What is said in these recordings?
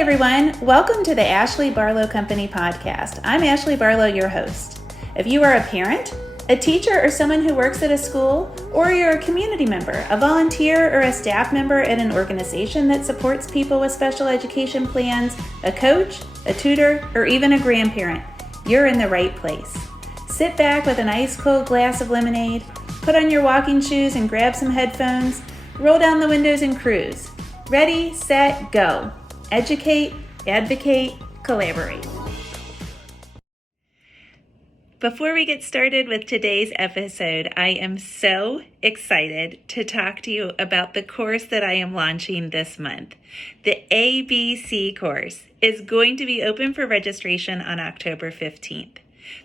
everyone. Welcome to the Ashley Barlow Company podcast. I'm Ashley Barlow, your host. If you are a parent, a teacher, or someone who works at a school, or you're a community member, a volunteer, or a staff member at an organization that supports people with special education plans, a coach, a tutor, or even a grandparent, you're in the right place. Sit back with an ice cold glass of lemonade, put on your walking shoes and grab some headphones, roll down the windows and cruise. Ready, set, go. Educate, advocate, collaborate. Before we get started with today's episode, I am so excited to talk to you about the course that I am launching this month. The ABC course is going to be open for registration on October 15th.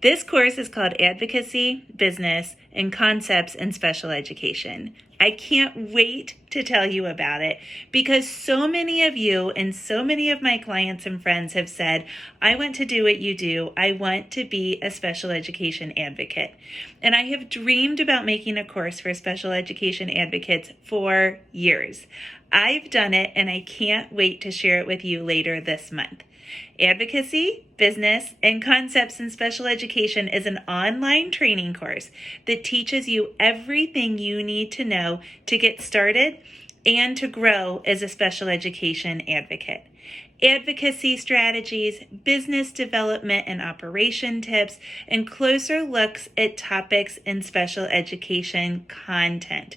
This course is called Advocacy, Business, and Concepts in Special Education. I can't wait to tell you about it because so many of you and so many of my clients and friends have said, I want to do what you do. I want to be a special education advocate. And I have dreamed about making a course for special education advocates for years. I've done it and I can't wait to share it with you later this month. Advocacy, Business, and Concepts in Special Education is an online training course that teaches you everything you need to know to get started and to grow as a special education advocate. Advocacy strategies, business development and operation tips, and closer looks at topics in special education content.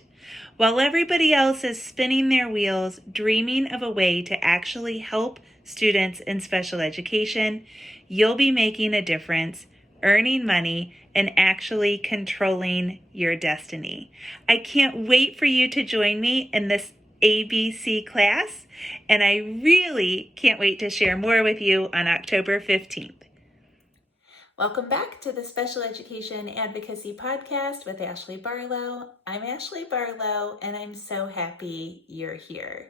While everybody else is spinning their wheels, dreaming of a way to actually help students in special education, you'll be making a difference, earning money, and actually controlling your destiny. I can't wait for you to join me in this ABC class, and I really can't wait to share more with you on October 15th. Welcome back to the Special Education Advocacy Podcast with Ashley Barlow. I'm Ashley Barlow, and I'm so happy you're here.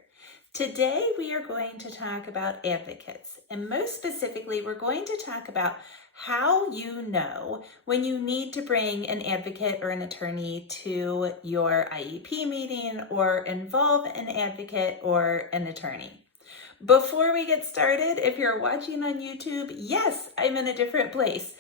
Today, we are going to talk about advocates, and most specifically, we're going to talk about how you know when you need to bring an advocate or an attorney to your IEP meeting or involve an advocate or an attorney. Before we get started, if you're watching on YouTube, yes, I'm in a different place.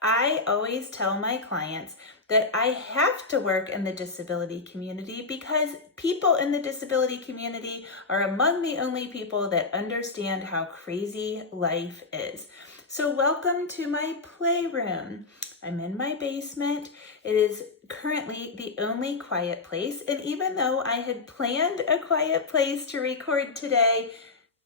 I always tell my clients that I have to work in the disability community because people in the disability community are among the only people that understand how crazy life is. So welcome to my playroom. I'm in my basement. It is currently the only quiet place. And even though I had planned a quiet place to record today,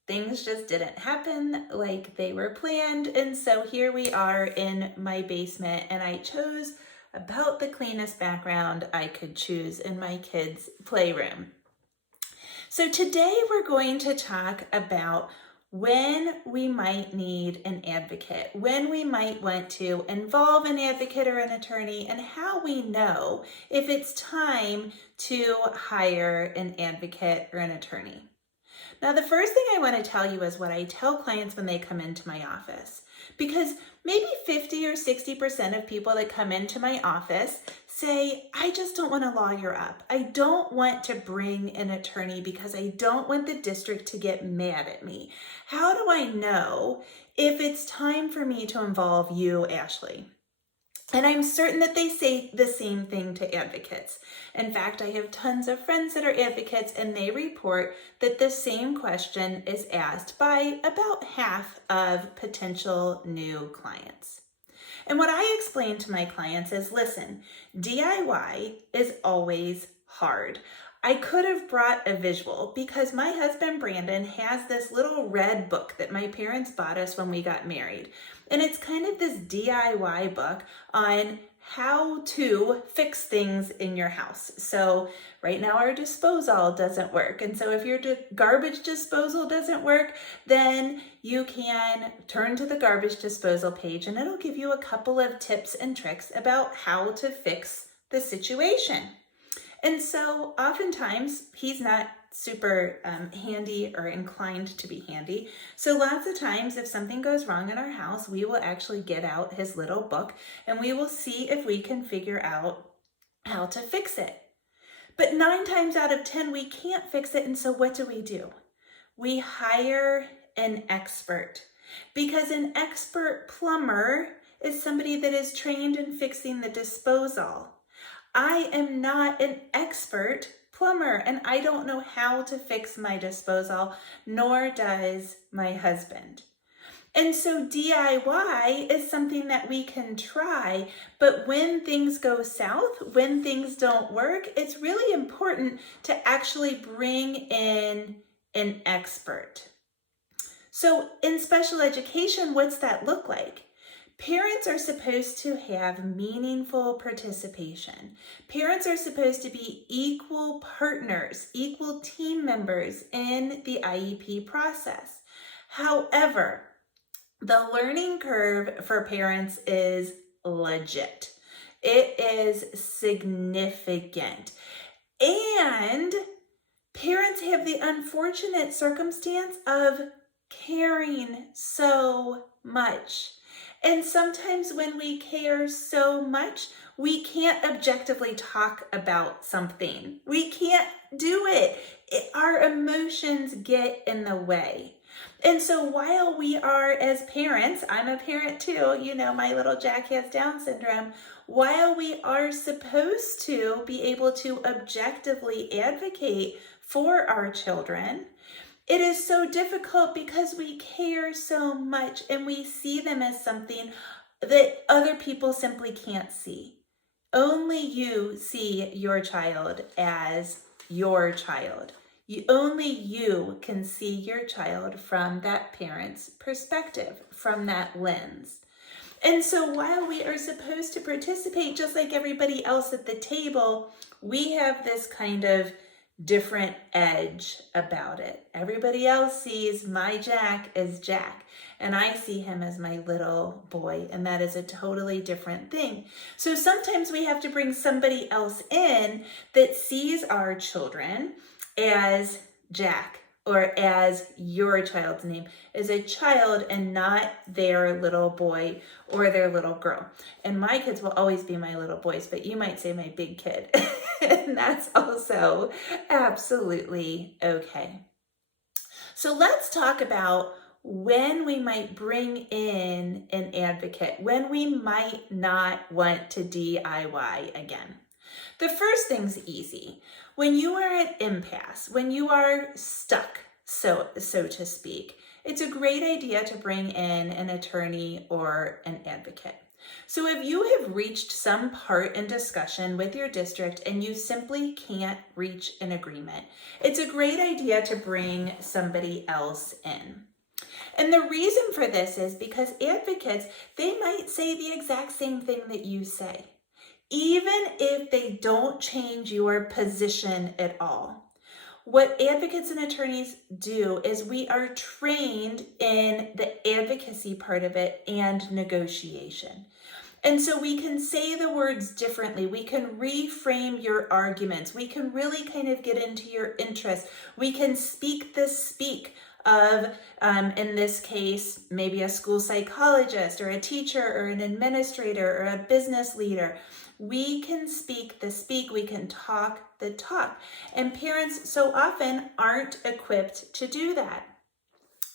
things just didn't happen like they were planned. And so here we are in my basement, and I chose about the cleanest background I could choose in my kids' playroom. So today we're going to talk about when we might need an advocate, when we might want to involve an advocate or an attorney, and how we know if it's time to hire an advocate or an attorney. Now, the first thing I want to tell you is what I tell clients when they come into my office, because maybe 50 or 60% of people that come into my office say, I just don't want to lawyer up. I don't want to bring an attorney because I don't want the district to get mad at me. How do I know if it's time for me to involve you, Ashley? And I'm certain that they say the same thing to advocates. In fact, I have tons of friends that are advocates, and they report that the same question is asked by about half of potential new clients. And what I explain to my clients is, listen, DIY is always hard. I could have brought a visual because my husband Brandon has this little red book that my parents bought us when we got married. And it's kind of this DIY book on how to fix things in your house. So right now our disposal doesn't work. And so if your garbage disposal doesn't work, then you can turn to the garbage disposal page and it'll give you a couple of tips and tricks about how to fix the situation. And so oftentimes he's not super handy or inclined to be handy. So lots of times if something goes wrong in our house, we will actually get out his little book and we will see if we can figure out how to fix it. But 9 times out of 10, we can't fix it. And so what do? We hire an expert, because an expert plumber is somebody that is trained in fixing the disposal. I am not an expert plumber, and I don't know how to fix my disposal, nor does my husband. And so DIY is something that we can try, but when things go south, when things don't work, it's really important to actually bring in an expert. So in special education, what's that look like? Parents are supposed to have meaningful participation. Parents are supposed to be equal partners, equal team members in the IEP process. However, the learning curve for parents is legit. It is significant. And parents have the unfortunate circumstance of caring so much. And sometimes when we care so much, we can't objectively talk about something. We can't do it. Our emotions get in the way. And so while we are, as parents, I'm a parent too, you know, my little Jack has Down syndrome, while we are supposed to be able to objectively advocate for our children, it is so difficult because we care so much and we see them as something that other people simply can't see. Only you see your child as your child. Only you can see your child from that parent's perspective, from that lens. And so while we are supposed to participate just like everybody else at the table, we have this kind of different edge about it. Everybody else sees my Jack as Jack, and I see him as my little boy, and that is a totally different thing. So sometimes we have to bring somebody else in that sees our children as Jack, or as your child's name, as a child and not their little boy or their little girl. And my kids will always be my little boys, but you might say my big kid. And that's also absolutely okay. So let's talk about when we might bring in an advocate, when we might not want to DIY again. The first thing's easy. When you are at impasse, when you are stuck, so to speak, it's a great idea to bring in an attorney or an advocate. So if you have reached some part in discussion with your district and you simply can't reach an agreement, it's a great idea to bring somebody else in. And the reason for this is because advocates, they might say the exact same thing that you say, even if they don't change your position at all. What advocates and attorneys do is we are trained in the advocacy part of it and negotiation. And so we can say the words differently. We can reframe your arguments. We can really kind of get into your interest. We can speak the speak of, in this case, maybe a school psychologist or a teacher or an administrator or a business leader. We can speak the speak, we can talk the talk. And parents so often aren't equipped to do that.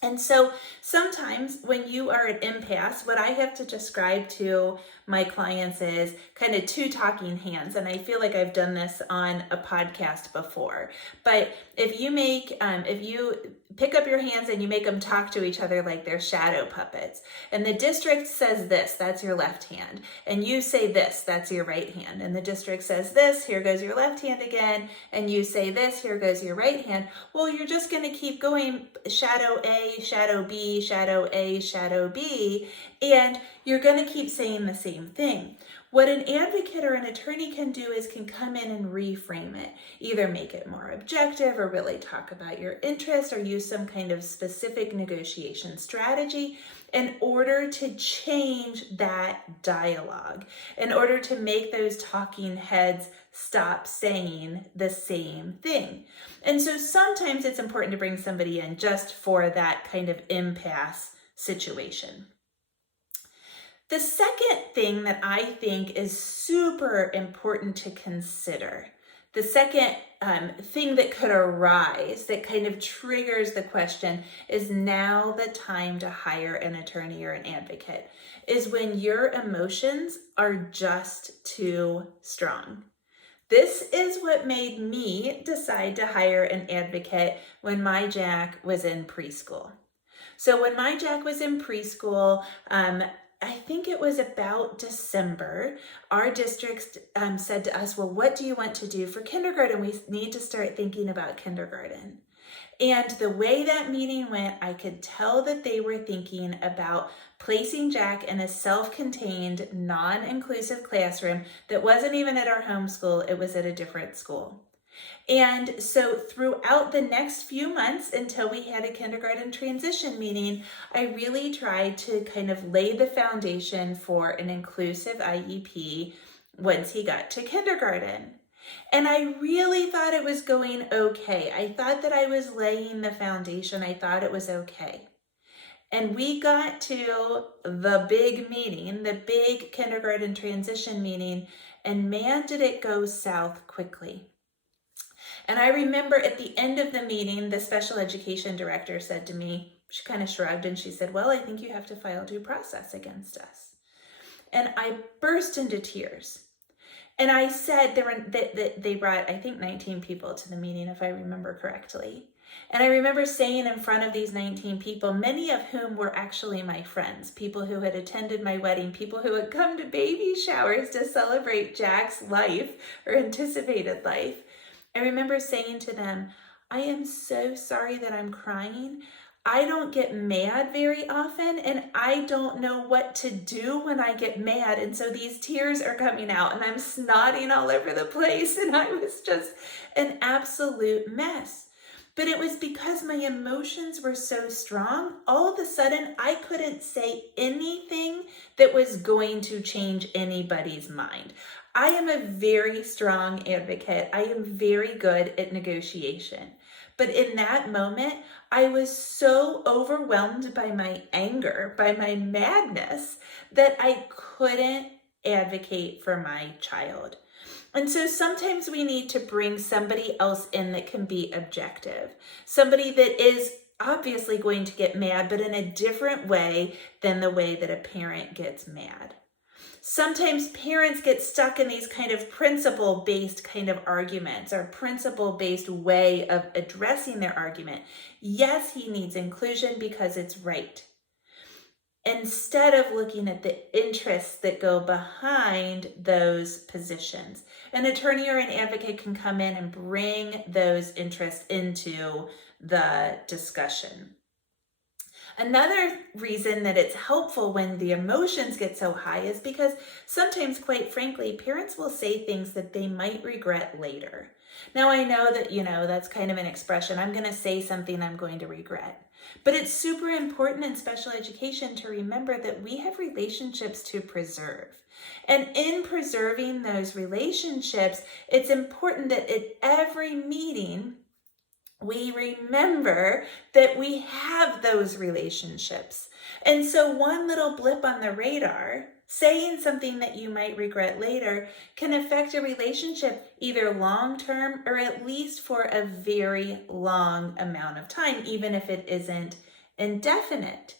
And so sometimes when you are at impasse, what I have to describe to my clients is kind of two talking hands. And I feel like I've done this on a podcast before. But if you pick up your hands and you make them talk to each other like they're shadow puppets, and the district says this, that's your left hand. And you say this, that's your right hand. And the district says this, here goes your left hand again. And you say this, here goes your right hand. Well, you're just going to keep going shadow A, shadow B, shadow A, shadow B, and you're going to keep saying the same thing. What an advocate or an attorney can do is can come in and reframe it, either make it more objective or really talk about your interest or use some kind of specific negotiation strategy in order to change that dialogue, in order to make those talking heads stop saying the same thing. And so sometimes it's important to bring somebody in just for that kind of impasse situation. The second thing that I think is super important to consider The second thing that could arise that kind of triggers the question, is now the time to hire an attorney or an advocate, is when your emotions are just too strong. This is what made me decide to hire an advocate when my Jack was in preschool. So when my Jack was in preschool, I think it was about December, our district said to us, well, what do you want to do for kindergarten? We need to start thinking about kindergarten. And the way that meeting went, I could tell that they were thinking about placing Jack in a self-contained, non-inclusive classroom that wasn't even at our home school, it was at a different school. And so throughout the next few months until we had a kindergarten transition meeting, I really tried to kind of lay the foundation for an inclusive IEP once he got to kindergarten. And I really thought it was going okay. I thought that I was laying the foundation. I thought it was okay. And we got to the big meeting, the big kindergarten transition meeting, and man, did it go south quickly. And I remember at the end of the meeting, the special education director said to me, she kind of shrugged and she said, well, I think you have to file due process against us. And I burst into tears. And I said they brought, I think, 19 people to the meeting, if I remember correctly. And I remember saying in front of these 19 people, many of whom were actually my friends, people who had attended my wedding, people who had come to baby showers to celebrate Jack's life or anticipated life. I remember saying to them, I am so sorry that I'm crying. I don't get mad very often, and I don't know what to do when I get mad. And so these tears are coming out and I'm snotting all over the place. And I was just an absolute mess. But it was because my emotions were so strong, all of a sudden I couldn't say anything that was going to change anybody's mind. I am a very strong advocate. I am very good at negotiation. But in that moment, I was so overwhelmed by my anger, by my madness, that I couldn't advocate for my child. And so sometimes we need to bring somebody else in that can be objective, somebody that is obviously going to get mad, but in a different way than the way that a parent gets mad. Sometimes parents get stuck in these kind of principle-based kind of arguments or principle-based way of addressing their argument. Yes, he needs inclusion because it's right. Instead of looking at the interests that go behind those positions. An attorney or an advocate can come in and bring those interests into the discussion. Another reason that it's helpful when the emotions get so high is because sometimes, quite frankly, parents will say things that they might regret later. Now, I know that, that's kind of an expression. I'm going to say something I'm going to regret. But it's super important in special education to remember that we have relationships to preserve. And in preserving those relationships, it's important that at every meeting, we remember that we have those relationships. And so one little blip on the radar, saying something that you might regret later, can affect a relationship either long-term or at least for a very long amount of time, even if it isn't indefinite.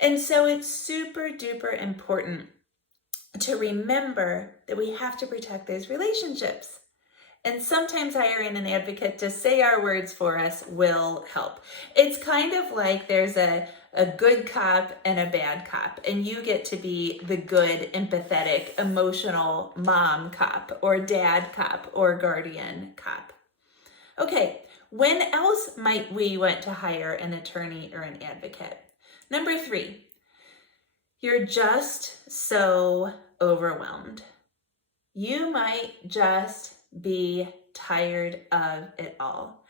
And so it's super duper important to remember that we have to protect those relationships. And sometimes hiring an advocate to say our words for us will help. It's kind of like there's a good cop and a bad cop, and you get to be the good, empathetic, emotional mom cop or dad cop or guardian cop. Okay, when else might we want to hire an attorney or an advocate? Number 3, you're just so overwhelmed. You might just be tired of it all.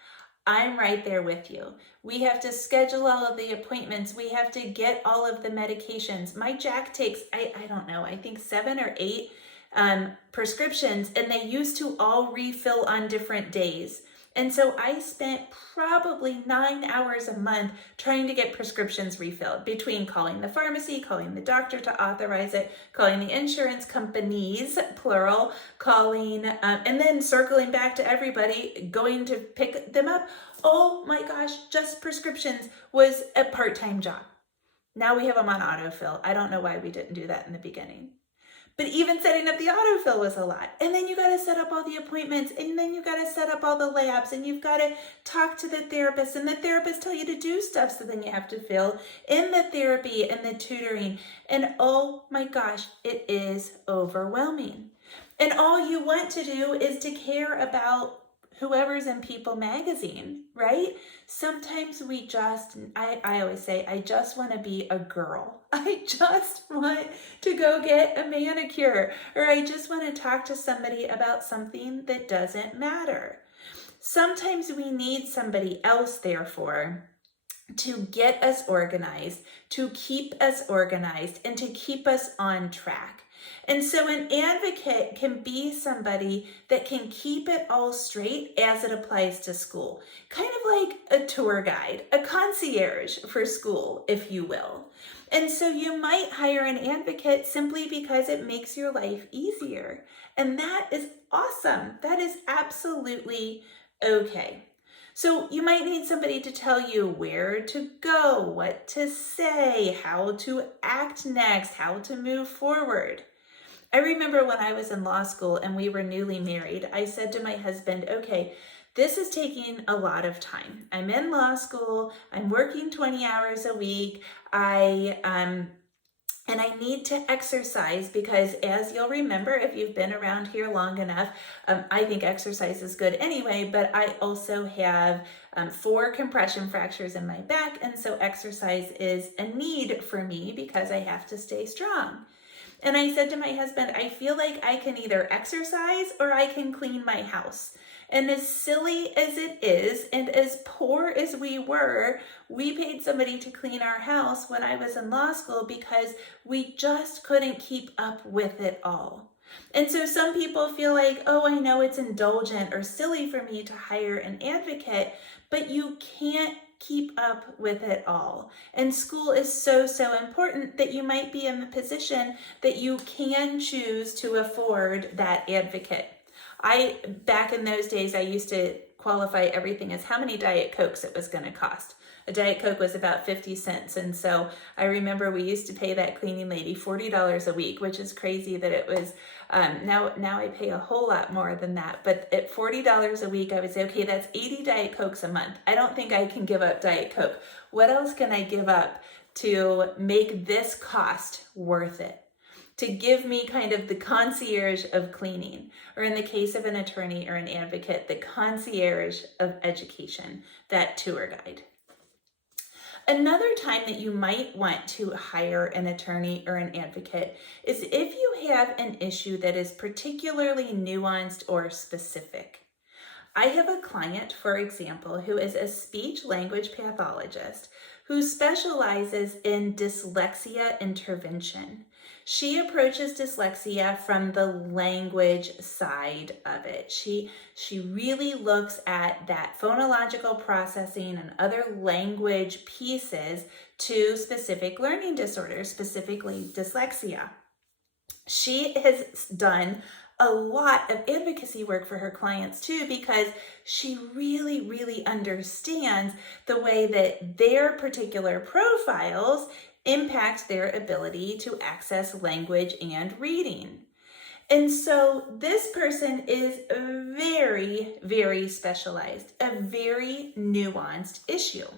I'm right there with you. We have to schedule all of the appointments. We have to get all of the medications. My Jack takes, I don't know, I think 7 or 8 prescriptions, and they used to all refill on different days. And so I spent probably 9 hours a month trying to get prescriptions refilled, between calling the pharmacy, calling the doctor to authorize it, calling the insurance companies, plural, calling, and then circling back to everybody, going to pick them up. Oh my gosh, just prescriptions was a part-time job. Now we have them on autofill. I don't know why we didn't do that in the beginning. But even setting up the autofill was a lot. And then you got to set up all the appointments, and then you got to set up all the labs, and you've got to talk to the therapist, and the therapist tell you to do stuff, so then you have to fill in the therapy and the tutoring. And oh my gosh, it is overwhelming. And all you want to do is to care about whoever's in People magazine, right? Sometimes we just, I always say, I just want to be a girl. I just want to go get a manicure, or I just want to talk to somebody about something that doesn't matter. Sometimes we need somebody else, therefore, to get us organized, to keep us organized, and to keep us on track. And so an advocate can be somebody that can keep it all straight as it applies to school. Kind of like a tour guide, a concierge for school, if you will. And so you might hire an advocate simply because it makes your life easier. And that is awesome. That is absolutely okay. So you might need somebody to tell you where to go, what to say, how to act next, how to move forward. I remember when I was in law school and we were newly married, I said to my husband, okay, this is taking a lot of time. I'm in law school, I'm working 20 hours a week, and I need to exercise because, as you'll remember, if you've been around here long enough, I think exercise is good anyway, but I also have 4 compression fractures in my back, and so exercise is a need for me because I have to stay strong. And I said to my husband, I feel like I can either exercise or I can clean my house. And as silly as it is, and as poor as we were, we paid somebody to clean our house when I was in law school because we just couldn't keep up with it all. And so some people feel like, oh, I know it's indulgent or silly for me to hire an advocate, but you can't keep up with it all. And school is so, so important that you might be in the position that you can choose to afford that advocate. Back in those days, I used to qualify everything as how many Diet Cokes it was going to cost. A Diet Coke was about 50 cents. And so I remember we used to pay that cleaning lady $40 a week, which is crazy that it was, now I pay a whole lot more than that. But at $40 a week, I would say, okay, that's 80 Diet Cokes a month. I don't think I can give up Diet Coke. What else can I give up to make this cost worth it? To give me kind of the concierge of cleaning, or in the case of an attorney or an advocate, the concierge of education, that tour guide. Another time that you might want to hire an attorney or an advocate is if you have an issue that is particularly nuanced or specific. I have a client, for example, who is a speech language pathologist who specializes in dyslexia intervention. She approaches dyslexia from the language side of it. She really looks at that phonological processing and other language pieces to specific learning disorders, specifically dyslexia. She has done a lot of advocacy work for her clients too, because she really, really understands the way that their particular profiles impact their ability to access language and reading. And so this person is very, very specialized, a very nuanced issue.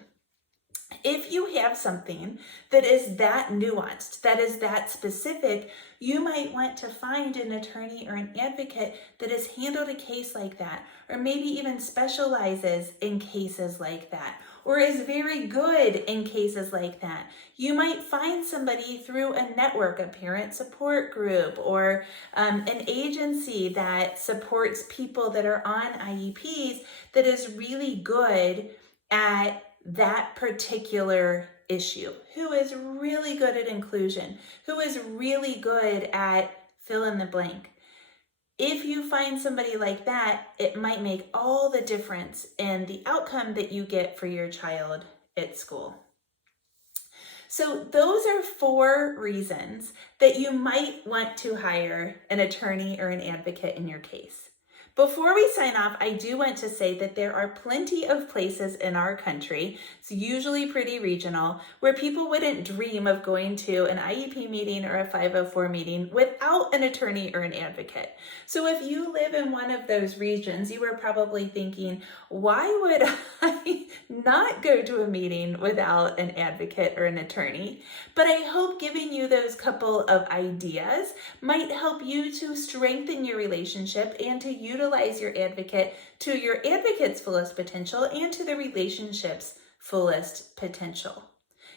If you have something that is that nuanced, that is that specific, you might want to find an attorney or an advocate that has handled a case like that, or maybe even specializes in cases like that, or is very good in cases like that. You might find somebody through a network, a parent support group, or an agency that supports people that are on IEPs that is really good at that particular issue, who is really good at inclusion, who is really good at fill in the blank. If you find somebody like that, it might make all the difference in the outcome that you get for your child at school. So those are 4 reasons that you might want to hire an attorney or an advocate in your case. Before we sign off, I do want to say that there are plenty of places in our country, it's usually pretty regional, where people wouldn't dream of going to an IEP meeting or a 504 meeting without an attorney or an advocate. So if you live in one of those regions, you are probably thinking, why would I not go to a meeting without an advocate or an attorney? But I hope giving you those couple of ideas might help you to strengthen your relationship and to utilize your advocate to your advocate's fullest potential and to the relationship's fullest potential.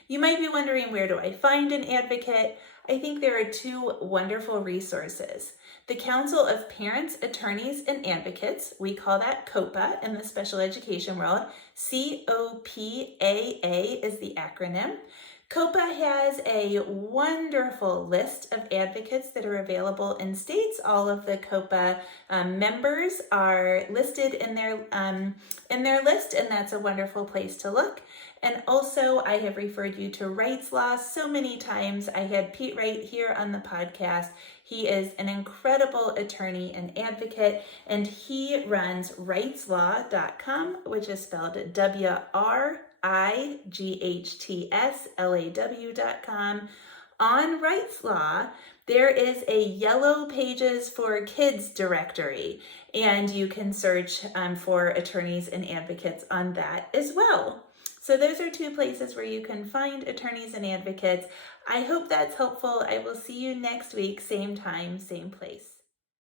You might be wondering, where do I find an advocate? I think there are 2 wonderful resources. The Council of Parents, Attorneys, and Advocates, we call that COPA in the special education world. COPAA is the acronym. COPA has a wonderful list of advocates that are available in states. All of the COPA members are listed in their list, and that's a wonderful place to look. And also, I have referred you to Wright's Law so many times. I had Pete Wright here on the podcast. He is an incredible attorney and advocate, and he runs wrightslaw.com, which is spelled WRIGHTSLAW.com. On Wright's Law, there is a Yellow Pages for Kids directory, and you can search for attorneys and advocates on that as well. So those are 2 places where you can find attorneys and advocates. I hope that's helpful. I will see you next week, same time, same place.